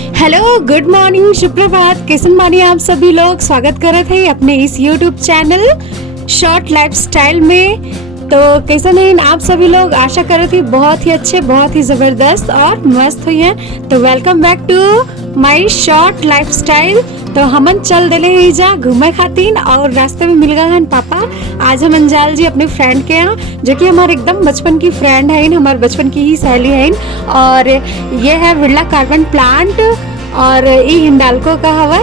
Hello, good morning, सुप्रभात। कैसन बानी आप सभी लोग? स्वागत करत है अपने इस यूट्यूब चैनल शॉर्ट लाइफस्टाइल में। तो कैसन है आप सभी लोग? आशा करत ही बहुत ही अच्छे, बहुत ही ज़बरदस्त और मस्त हुई हैं। तो वेलकम बैक टू माय शॉर्ट लाइफस्टाइल। तो हमन चल दिले ही जा घूमे खातिर और रास्ते में मिल गए हैं पापा। आज हम अंजाल जी अपने फ्रेंड के यहाँ, जो कि हमारे एकदम बचपन की फ्रेंड है, हमारे बचपन की ही सहेली है। और ये है बिरला कार्बन प्लांट और ये हिंडाल्को का हवा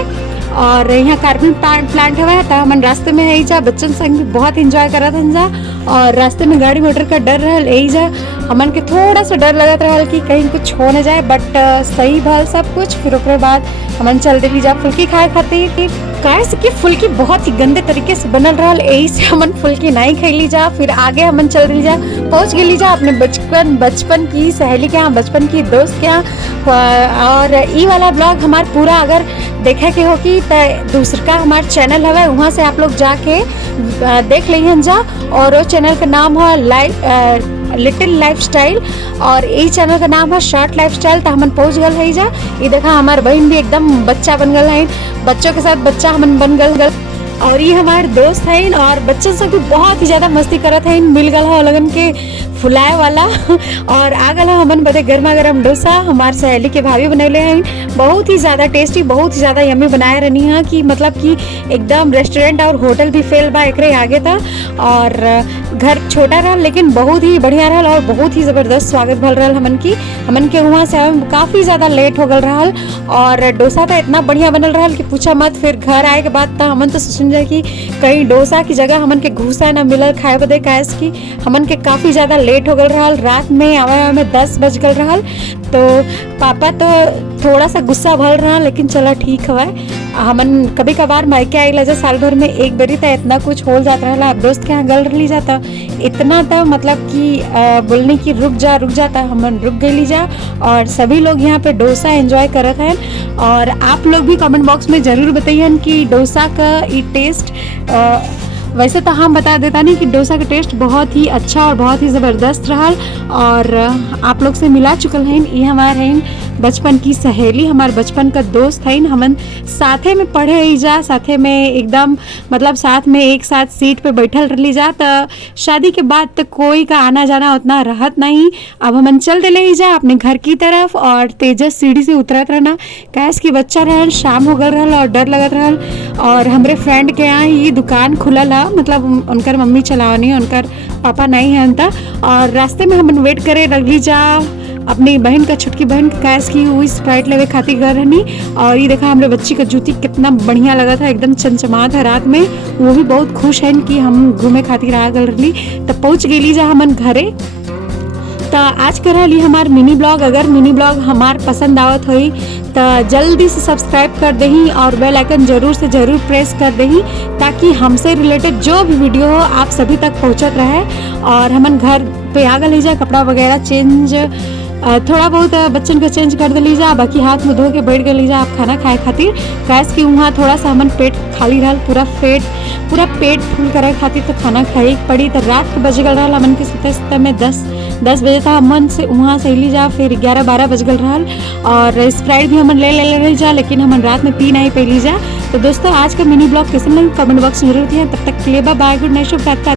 और यहाँ कार्बन प्लांट हवा। तो हमन रास्ते में है जा बच्चन संग भी बहुत इंजॉय करत हन जा। और रास्ते में गाड़ी मोटर का डर रहल यही जा, हमन के थोड़ा सा डर लगत रहल कि कहीं कुछ हो न जाए, बट सही भल सब कुछ। फिर उसके बाद हमन चल दिली जा फुल्की खाए खातिर। काहे कि फुल्की बहुत ही गंदे तरीके से बनल रहल, यही से हमन फुल्की नहीं खैली जा। फिर आगे हमन चल दिली जा, पहुंच गेली जा अपने बचपन की सहेली के यहाँ, बचपन की दोस्त के यहाँ। और ई वाला ब्लॉग हमार पूरा अगर देखे के हो कि दूसरा हमार चैनल है, वहाँ से आप लोग जाके देख लीहन जा। और वो चैनल का नाम है लिटिल लाइफस्टाइल और यही चैनल का नाम है शॉर्ट लाइफस्टाइल। तो हमन पहुंच गल है जा। ये देखा हमार बहन भी एकदम बच्चा बन गल है, बच्चों के साथ बच्चा हमन बन गल। और ये हमारे दोस्त हैं और बच्चों से भी बहुत ही ज़्यादा मस्ती करत हैं। मिल गल है लगन के फुलाए वाला और आ गल हमन बदे गर्मा गर्म डोसा हमारे सहेली के भाभी बनैले हैं। बहुत ही ज़्यादा टेस्टी, बहुत ही ज़्यादा यम्मी बनाए रहनी है कि मतलब कि एकदम रेस्टोरेंट और होटल भी फेल बा एकरे आगे था। और घर छोटा रहा लेकिन बहुत ही बढ़िया रहा और बहुत ही ज़बरदस्त स्वागत भल रहा हमन के वहाँ से आवे काफ़ी ज़्यादा लेट हो गल रहा। और डोसा तो इतना बढ़िया बनल रहा कि पूछा मत। फिर घर आए के बाद तो हमन तो सोचन जाए कि कहीं डोसा की जगह हमन के घूसा न मिलल खाए बदे, कैस की हमन के काफ़ी ज़्यादा लेट हो गल रहा। रात में आवे में 10 बज गल रहा। तो पापा तो थोड़ा सा गुस्सा भल रहा, लेकिन चला ठीक हवा। हमन कभी कभार मायके आइला जा साल भर में एक बारी तो इतना कुछ हो जाता रहा। दोस्त के यहाँ गल रही जाता इतना तो मतलब कि बोलने की रुक जाता हमन रुक गई जा। और सभी लोग यहाँ पे डोसा एंजॉय करत हैं। और आप लोग भी कमेंट बॉक्स में ज़रूर बताइए कि डोसा का ये टेस्ट, वैसे तो हम बता देता नहीं कि डोसा का टेस्ट बहुत ही अच्छा और बहुत ही ज़बरदस्त रहा। और आप लोग से मिला चुकल हैं। ये हमारे हैं बचपन की सहेली, हमारे बचपन का दोस्त है। हमन साथे में पढ़े ही जा, साथे में एकदम मतलब साथ में एक साथ सीट पे बैठल रही जा। तो शादी के बाद तो कोई का आना जाना उतना रहत नहीं। अब हमन चल दिले ही जा अपने घर की तरफ। और तेजस सीढ़ी से उतरत रहना, कैस की बच्चा रहल, शाम हो गल रहल और डर लगत रहल। और हमारे फ्रेंड के यहाँ ये दुकान खुलल है, मतलब उनकर मम्मी चलावनी, उनकर पापा नहीं है अंता। और रास्ते में हमन वेट करे रगली जा अपनी बहन का, छुटकी बहन कैस की हुई स्प्राइट लेवे खातिर घर रहनी। और ये देखा हमारे बच्ची का जूती कितना बढ़िया लगा था, एकदम चमचमा था रात में। वो भी बहुत खुश है कि हम घूमे खातिर आ गल रही। तो पहुँच गेली जा हमन घरे। तो आज कर रही हमार मिनी ब्लॉग। अगर मिनी ब्लॉग हमार पसंद आवत हुई तो जल्दी से सब्सक्राइब कर दही और बेल आइकन जरूर से जरूर प्रेस कर दही, ताकि हमसे रिलेटेड जो भी वीडियो हो आप सभी तक पहुंचत रहे। और हमन घर पे आ गल जा, कपड़ा वगैरह चेंज थोड़ा बहुत बच्चन का चेंज कर दिली जा, बाकी हाथ मुँह धो के बैठ गली जा आप खाना खाए खातिर। कैस कि वहाँ थोड़ा सा हमन पेट खाली रहा, पूरा पेट फुल करे खातिर तो खाना खाए पड़ी। तो रात के बज गल रहा हमन के सुते में 10 बजे तक हमन से वहाँ से ली जा। फिर 11-12 बज गल रहा। और स्प्राइट भी हमन ले रही जा, लेकिन हमन रात में पी नहीं पैली जा। तो दोस्तों आज का मिनी ब्लॉग कैसे लगे कमेंट बॉक्स में जरूर दिया। तब तक के लिए बाय, गुड नाइट, शुभ रात्रि।